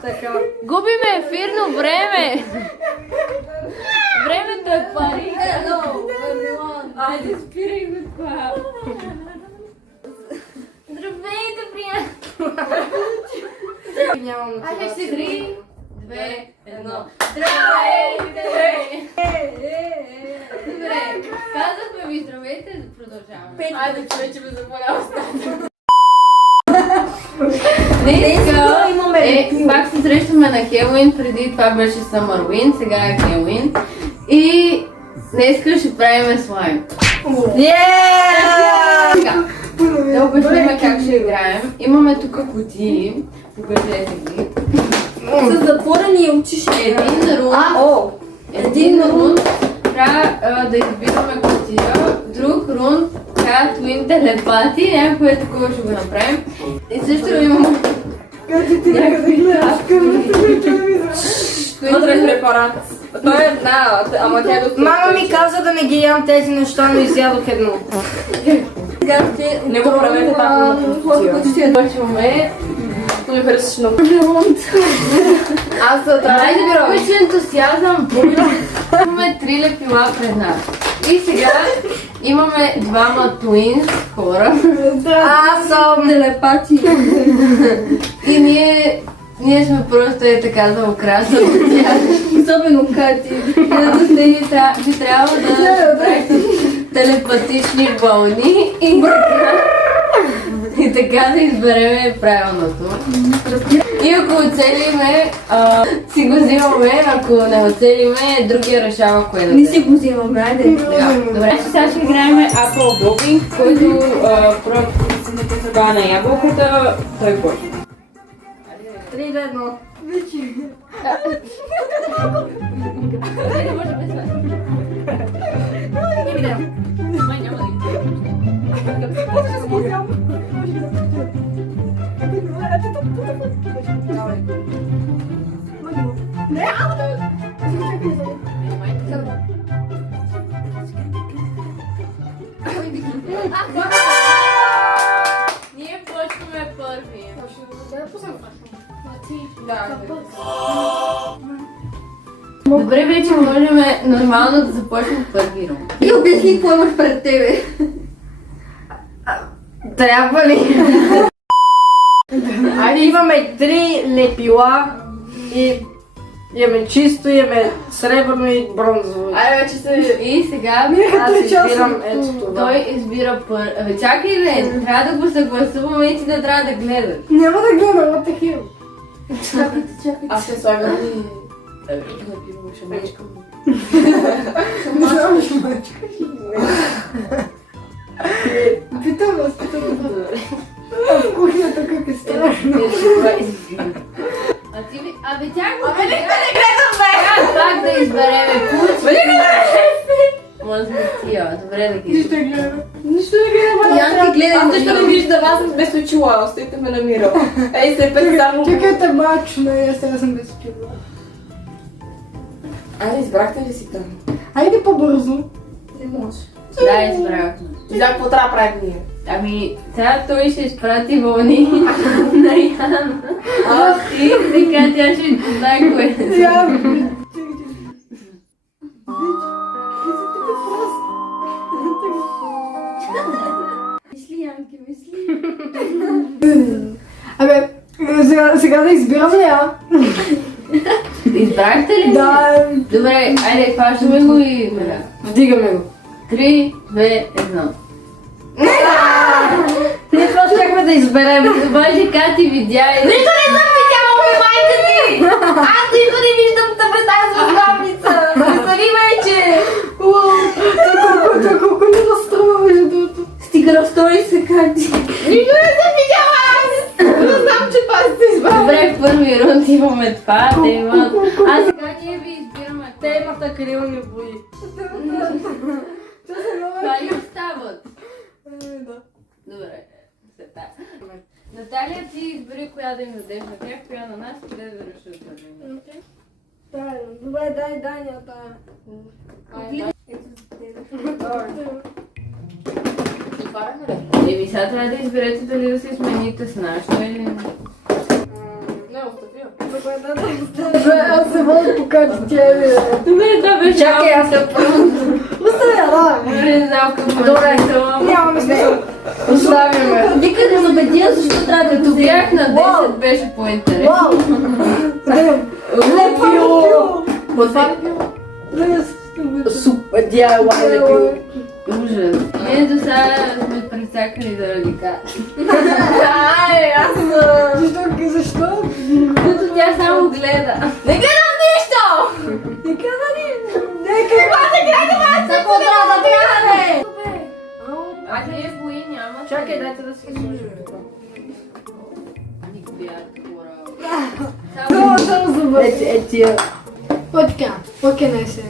Така. Губиме ефирно време! Времето е пари! Айде, спирай го това! Здравейте, приятели! Айде, ще 3, 2, 1. Здравейте! Добре, казахме ви здравейте, продължаваме. Айде, човече ме заболя устата. Днеска имаме... пак се срещаме на Хелуин, преди това беше Съмървин, сега е Хелуин. И днеска ще правим слайм. Да обясним как ще играем. Имаме тук кутии, покажете ги. С затворени очи. Един рунд трябва да избираме кутия, друг рунд трябва да твоим телепати, някое такова ще го направим. И също имаме... Кажи ти нека да гледаш вътре препарат. Той е една, ама тя е до... Мама ми каза да не ги ям тези неща, но изядох едно. Не го правете така на кутия. Почваме. То ми харесваш много. Аз трябва да повече ентусиазъм. Имаме 3 лепила пред нас. И сега имаме двама твинс хора. Аз съм телепати. И ние сме просто така за украса от тях. Особено Кати. Би трябвало да правите телепатични вълни и така да избереме правилното. И ако оцелиме, си го взимаме, ако не оцелиме, другия решава кое да Не си го взимаме, айде. Добре, сега ще играем Apple Bobbing, който това на ябълката, той почва. 3 до 1. Вече. Не видям. Ние почваме първи. Добре, вече можем нормално да започнем първи рунд. И обясни какво имаш пред тебе. Трябва ли? Айде, имаме 3 лепила и имаме чисто, имаме сребърно и бронзово. Айде вече се... И сега Аз избирам ето това. той избира първи. Чакай бе, трябва да го съгласуваме и ти да трябва да гледаш. Няма да гледам, what the hell. Чакайте. Аз ще слагам и... Шамачка. Не знам шамачка. Питам вас. В кухнята как е страшно. Абе тя го пак да избереме куче. Може би тия, добре да ги. Нищо не гледам. Янки гледа, защо не вижда вас без очила, оставите ме на мира. Ей се пет само... Чакайте мачно, аз сега съм без очила. Айде, избрахте ли си там? Айде по-бързо. Не може. Да, избрахме. Ти знам какво трябва да правим ние. Ами, сега той ще изпрати вълни на Яна. А ти, така тя ще знае кое. Мисли, Янки, мисли. Абе, сега да избирам ли, а? Избрахте ли? Да. Добре, айде, хващаме го и мера. Вдигаме го. 3, 2, 1. Ние това щяхме да изберем. Обаче Кати видя и... Нито не съм видяла ми майка ти! Аз нито не виждам тебе тази възглавница! Представи вече! Колко ни разструва между другото. Стига разстрои се, Кати! Нито не съм видяла аз! Не знам, че това се избавя! Добре, в първи рунд имаме това, те имат... А сега ние ви избираме. Те имат акрилни бои. Това ли остават? Да. Добре, сета. Наталия, ти избери коя да им дадеш на тях, коя на нас, къде да решат първи. Добре, дай я тая. Отваряме ли? Еми сега трябва да изберете дали да се смените с нашото или... Не, оставя. Добре, Аз се мога да покажа тебе. Добре, това беше Чакай, аз се добре, залка. Добре, нямаме смисъл. Оставяме. Вика да набедия, защо трябва да Като бях на 10 беше по-интересно. Лепило! Това ли било? Супер, DIY лепило. Ужас. Ние до сега сме пресякали заради кач. Ай, аз... Защо? Като тя само гледа. Не гледам нищо! Каква да гледаме? За какво трябва да гледаме? А ние бои няма. Чакай, дайте да си служим. Никой бях хора. Само зъба. Тия. Така, покене се.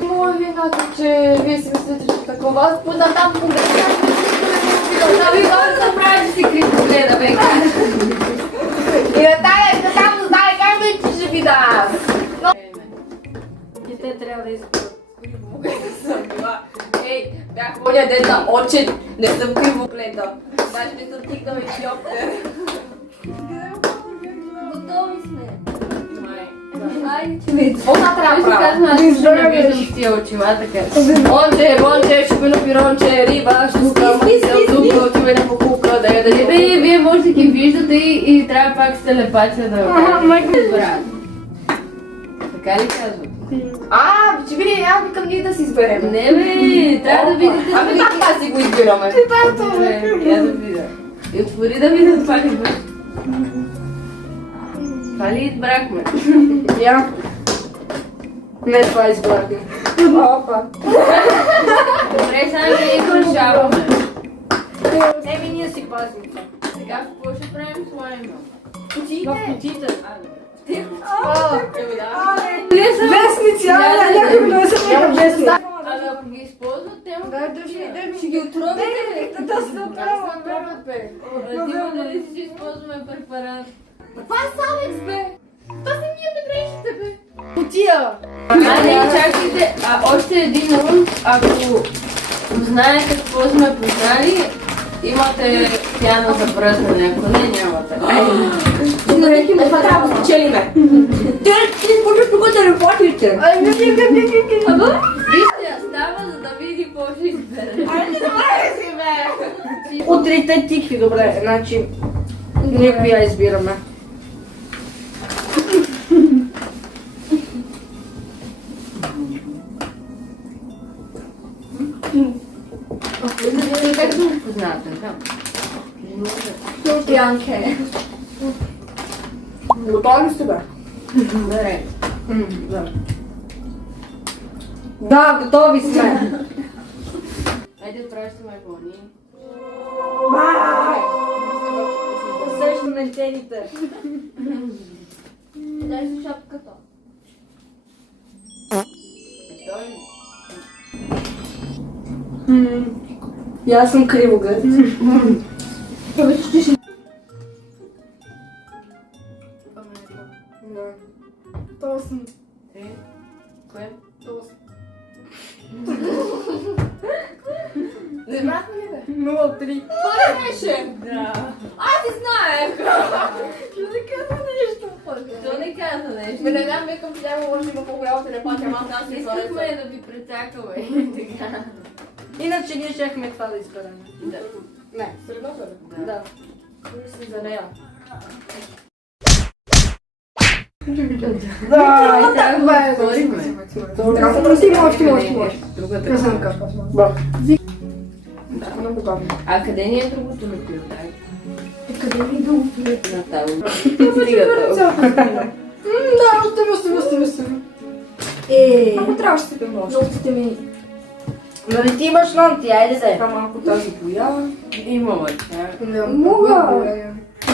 Моля ви, като че вие си мислите, че такова. Аз пода там погрешна. Да ви го направи, че си криво гледа, бе. И да там знае как ми, че ще ви да. И те трябва да изберат. Ей, бях оня ден на очен. Не съм криво гледал. Даже не съм тикнал и диоптер. Готови сме. Айде, че видите. Она трябва Той да си правя. казва, аз ще не виждам с тия очила, така. Монче, шупено пиронче, риба, штука, мисъл, зубка, отиване по кука, да я да Вие може да ги виждате и трябва пак с телепатия да го разберат. Така ли казват? че види, аз викам ние да си изберем. Не бе, трябва да видите. Ами как си го избираме? Добре, я да видя. И отвори да видя това ли беше. Това ли избрахме? Я. Не, това избрахме. Опа. Добре, сега ние решаваме. Еми, ние си пазим това. Сега какво ще правим с лайма? В кутите. Вестници, някой ми донесе някакъв вестник. Ами ако ги използват, те му Ще ги отровите. Да се направя. Радио, дали си използваме препарат? Това е Салекс, бе. Това са ние бедрейките, бе. Кутия. Не, чакайте, още един ум, ако знаете какво сме познали, имате пяна за бръснане, ако не, нямате. Това трябва да спечелиме. Ти можеш тук да работите. Вижте, става, за да види какво ще избере. Утрите тикви, добре. Значи, ние коя избираме. Как да го познавате? Янке. Готови ли сте, бе? Добре. Да, готови сме. Айде, пращаме вълни. Усещаме антените. Дай си шапката. И аз съм кривоглед. Точно. Кое? Не братно ли, бе? 0-3. Това ли беше? Да. Аз ти знаех. Не каза нищо. То не каза нещо. Не знам, викам, че няма може да има по-голяма телепатия, ама аз не Искахме да ви прецакаме. Така. Иначе ние щехме това да изберем. Да. Не. Средното ли? Да. Си за нея. Да, Това е. говориме. Още. Другата. Не знам как. А къде ни е другото лепило? Дай. Къде ми го вие? На тази. Да, остави. Ако трябваше да се може. Ногтите ми. Нали ти имаш ногти, айде да. Така малко тази боя. Има лъча. Мога.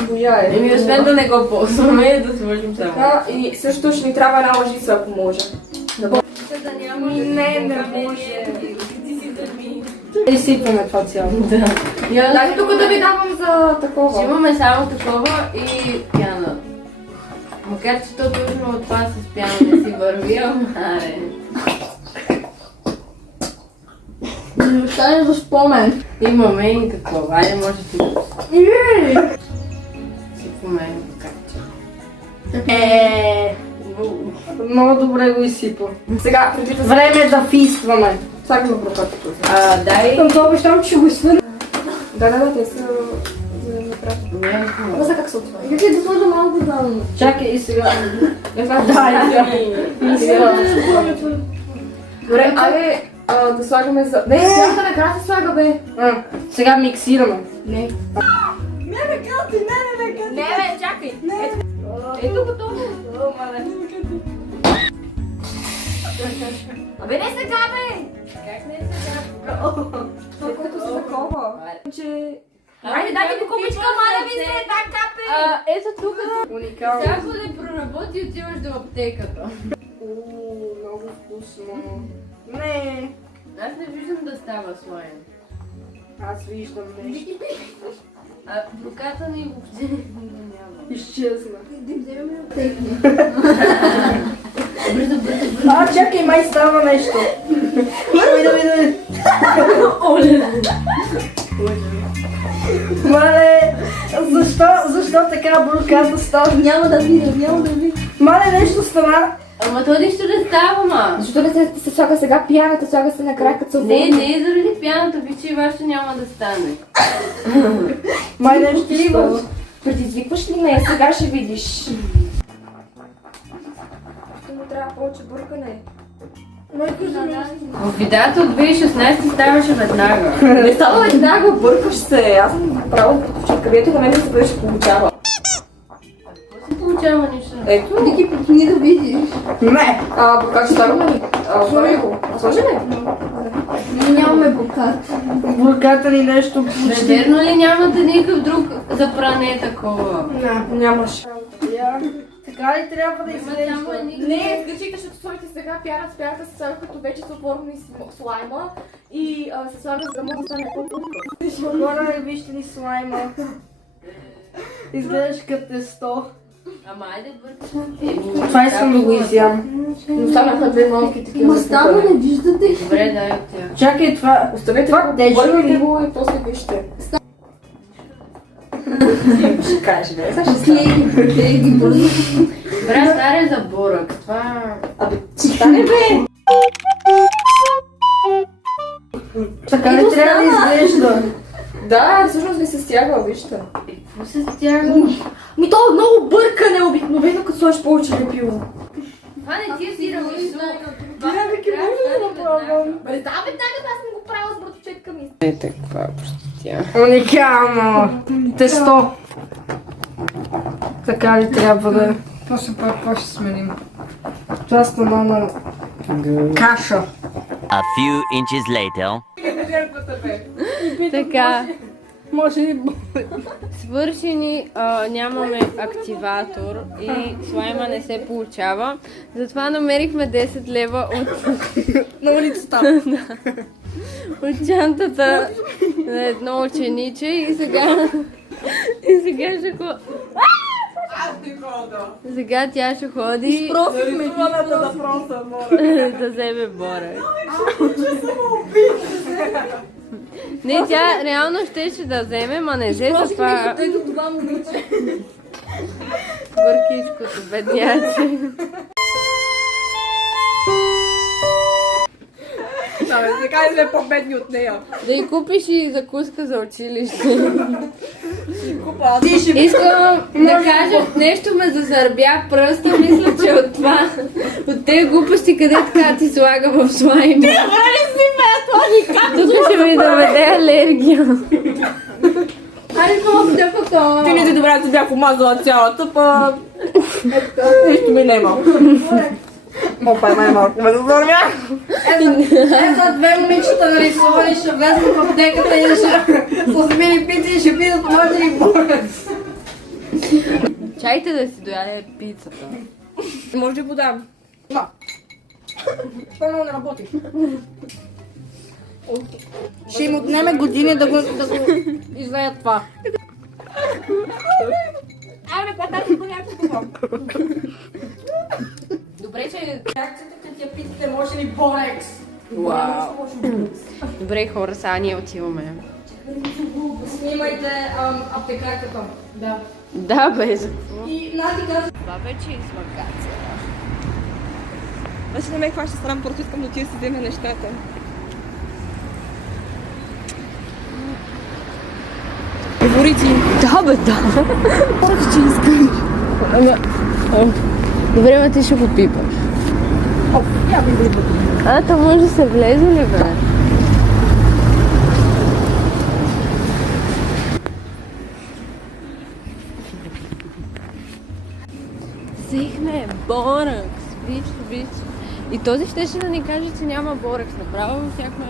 Боя е. Еми, освен да не го ползваме, да сложим само. Така, и също ще ни трябва една лъжица, ако може. Не може. И сипваме това цяло. Дай тук да ви давам за такова. Взимаме само такова и пяна. Макар че то точно от това с пяна не си върви, ама аре. Не остане за спомен. Имаме и какво. Айде, може ти да сипваме както. Много добре го изсипа. Сега, преди да Време е да фистваме. слагаме бурката. Дай. Към това обещавам, че ще го изсвън. Да, те са за направо. Ама сега как се отваря? Как ще да сложа малко там? Чакай и сега. Добре, айде да слагаме за... Не, бяха накрая се слага, бе. Сега миксираме. Не. Не, Не, бе, чакай. Ето готово. Абе, не сега, бе. Как не сега? Това, което се такова. Че... Айде, дайте ми купичка, маля ми се, да капе. Ето тук. Уникално. Всяко да проработи, отиваш до аптеката. Много вкусно. Не. Аз не виждам да става слайм. Аз виждам нещо. А руката ни въобще няма. Изчезна. Бързо. Чакай, май става нещо. Ой. Мале, защо така бурката става? Няма да видя. Мале, нещо стана. Ама то нищо не става, ма. Защо не се слага сега пияната, слага се накрая, като се Не е заради пяната, бичи, вашето няма да стане. Май нещо става. Предизвикваш ли ме? Сега ще видиш. Ще му трябва повече бъркане. В видеото от 2016 ставаше веднага. Не става веднага, бъркаш се. Аз съм правила подключка, където на мен се беше получава. Какво се получава нищо? Ето. Вики, прикини да видиш. Не. Буркат ще слагаме ли? Сложи го. Сложи ли? Ние нямаме буркат. Бурката ни нещо Бе, почти. верно ли нямате никакъв друг за пране такова? Нямаш. Така ли трябва да Има изглежда? само едни... Не, скачите, защото сложите сега пяна с пяната се слага, като вече са оформени слайма и се слага, за да може да стане по-пълка. Хора, вижте ни слайма. Изглеждаш като тесто. Ама айде бъркаш. Това искам да го изям. Но станаха две малки такива. Ма става, не виждате. Добре, дай от тях. Чакай, това... Оставете Това го, тежко бъркайте ли? го и после вижте. Ще кажеш, бе, сега ще Клей ги бързо. Брат, аре за бурък. Това... Абе, стане, бе! Така ли трябва да изглежда? Да, всъщност ви се стяга, вижте. Какво се стяга? Ми то е много бъркане обикновено, като сложиш повече лепило. Това не ти е тирамису. Бе, да, веднага аз съм го правила с братовчетка ми. Ете, каква е тя? Уникално. Тесто. Така ли трябва да е? После пак какво ще сменим? Това стана на каша. A few inches later. Така, Може ли... свърши ни, нямаме активатор и слайма не се получава. Затова намерихме 10 лева На улицата. от чантата на едно учениче и сега ще Сега тя ще ходи да вземе борек. Не, тя реално щеше да вземе, ма не взе за това бъркичкото, бедняче. Така и сме по-бедни от нея. Да й купиш и закуска за училище. Искам да кажа, нещо ме зазърбя пръста, мисля, че от това, от тези глупости, къде така ти слага в слайма. Ти врали си ме, тук ще ми доведе алергия. Айде, какво дъпата? Ти не си добре, че бях омазала цялата, па... Нищо ми няма. Опа, най-малко ме зазърбя. Ето две момичета нарисувани, ще влезем в аптеката и ще с мини пици и ще пият може и борец. Чайте да си дояде пицата. Може да подам. Това много не работи. Ще им отнеме години да го излеят това. Айде, патата до някакво. Добре, че... Реакцията като я питате, може ли борекс? Вау. Добре, хора, сега ние отиваме. Снимайте аптекарката. Да. Да, бе, за какво? И Нади каза... Това вече е излагация. Значи не ме хваща срам, просто искам да отида си взема нещата. Говори ти. Да, бе, да. Порък, че искаш. Ама... Добре, ма ти ще го пипаш. Та може да се влезе ли, бе? Взехме борекс. Виж. И този щеше да ни каже, че няма борекс. Направо всяхме...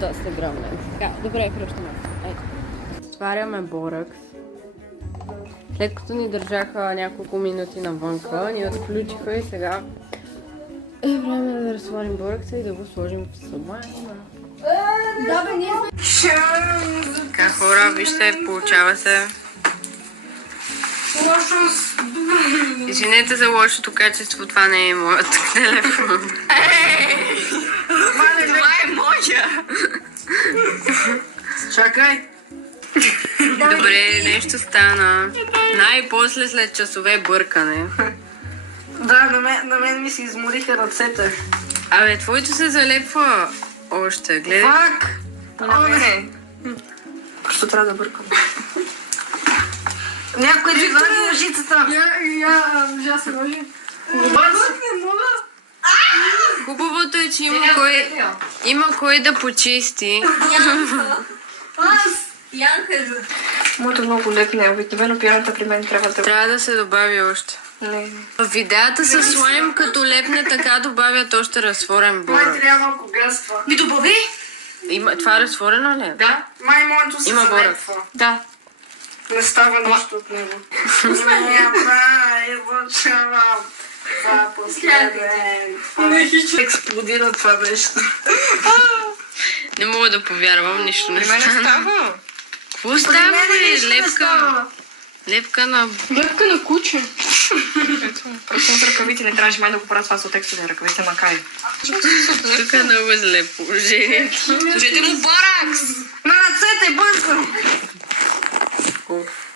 Доста громно. Така, добре, връщаме. Ето. Отваряме борекс. След като ни държаха няколко минути навънка, ни отключиха и сега е време да разтворим борекса и да го сложим в слайма. Да, бе, ние сме... Така, хора, вижте, получава се. Извинете за лошото качество, това не е моят телефон. Това е моя! Чакай. Добре, нещо стана. Най-после след часове бъркане. Да, на мен ми се измориха ръцете. Абе, твоето се залепва още, гледай. Фак! Не. Просто трябва да бъркам. Някой да извади ножицата. Я се ножи. Не мога. Хубавото е, че има кой да почисти. Моето много лепне. Обикновено пяната при мен трябва да... Трябва да се добави още. Не. В видеята с слайм, като лепне така, добавят още разтворен борекс. Май трябва малко гъства. Ми добави? Това е разтворено ли? Да. Май моето се Има залепва. Да. Не става нищо от него. Това последен. Експлодира това нещо. Не мога да повярвам, нищо не При мен не стана. става. Какво става, бе? Лепка. Лепка на... Лепка на куче. Просто с ръкавите не трябваше май да го правя това с текстове ръкавите макай. Тук е много зле положението. Служете му баракс! На ръцете, бързо!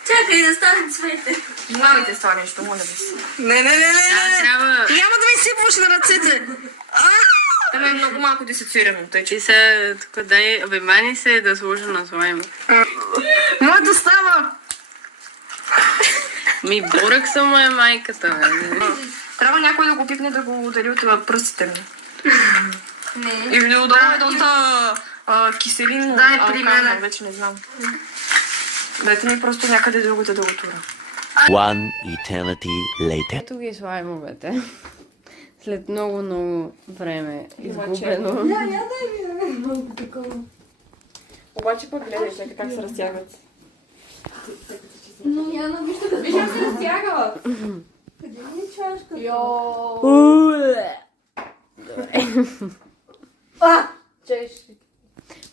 Чакай да стане цвете. Мамите става нещо, моля ви си. Не. Да, трябва... Няма да ми сипваш на ръцете! Там е много малко дисоциирано, тъй че... Ти сега тук дай... Абе, мани се да сложа на слайма. Моето става! Ми борекса му е майката, бе. Трябва някой да го пипне да го удари от пръстите ми. Не. Или отдолу е доста киселин. Дай при мен. Вече не знам. Дайте ми просто някъде другата да го тура. One eternity later. Ето ги слаймовете. След много време изгубено. Обаче пък гледайте как се разтягат. Но Яна, виж как се разтяга. Къде ми е чашката?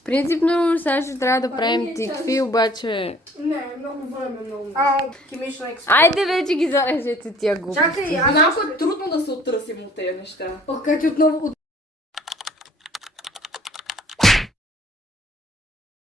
Принципно сега ще трябва да правим тикви, обаче... Не, много време, много. Химична Айде вече ги зарежете тия глупости. Чакай, Малко е трудно да се отръсим от тези неща. Ох, как отново